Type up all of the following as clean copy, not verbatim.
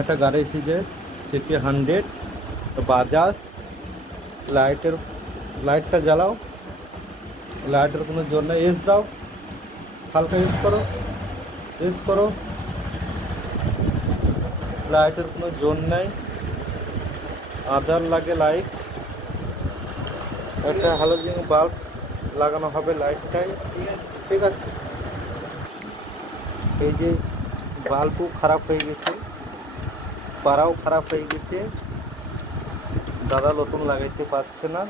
একটা গাড়ি এসেছে CP100 বাজাজ। লাইটটা জ্বালাও, লাইটের কোনো জোর নেই। এস দাও, হালকা এস করো, এস করো। লাইটের কোনো জোর নেই, আধার লাগে লাইট। একটা হ্যালোজেন বাল্ব লাগানো হবে লাইটটাই, ঠিক আছে। এই যে বাল্বও খারাপ হয়ে গেছে, পাড়াও খারাপ হয়ে গেছে, দাদা নতুন লাগাইতে পারছে না,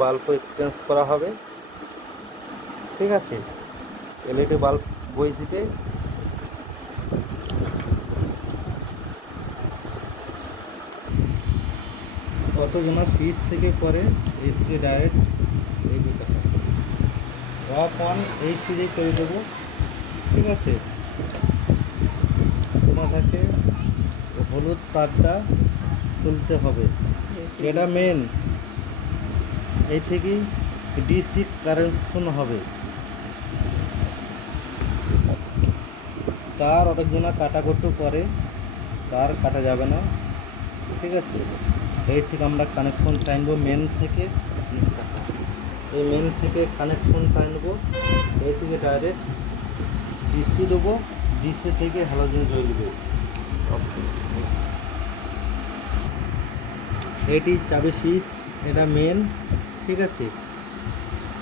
বাল্বও এক্সচেঞ্জ করা হবে, ঠিক আছে। LED বাল্ব বইছিতে কতজনা সুইচ থেকে করে, এই থেকে ডাইরেক্ট এই দুটো অফ অন এই সুইচে করে দেবো, ঠিক আছে। তোমাকে হলুদ তারটা তুলতে হবে, এটা মেন। এই থেকেই DC কানেকশন হবে। তার অনেকজনা কাটাকুটো করে, তার কাটা যাবে না, ঠিক আছে। এই থেকে আমরা কানেকশন টানবো মেন থেকে, এই মেন থেকে কানেকশন টানবো, এই থেকে ডাইরেক্ট DC দেবো, DC থেকে হ্যালোজেন জ্বলবে। এটি চাবি সুইচ, এটা মেন, ঠিক আছে।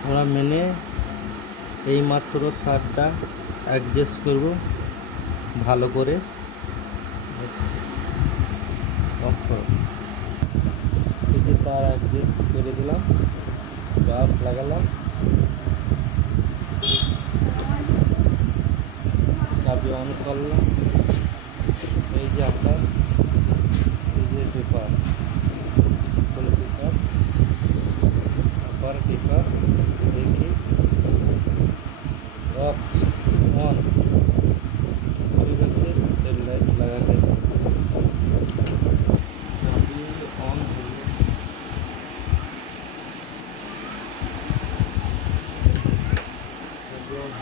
আমরা মেনে এই মাত্র তারটা অ্যাডজাস্ট করব ভালো করে। অফ করো, এই যে তার অ্যাডজাস্ট করে দিলাম, বাল্ব লাগালাম, চাবি অন করলাম। এই যে আপনার এই যে পেপার, পেপার আবার পেপার দেখি অফ অন, ঠিক আছে। তেল লাইট লাগাতে চাবি অন হলো, চাবি অন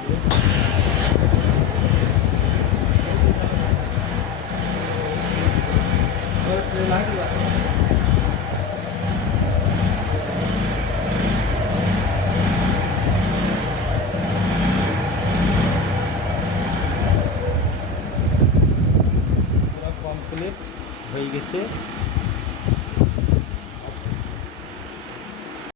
হলো। পুরো কমপ্লিট হয়ে গেছে।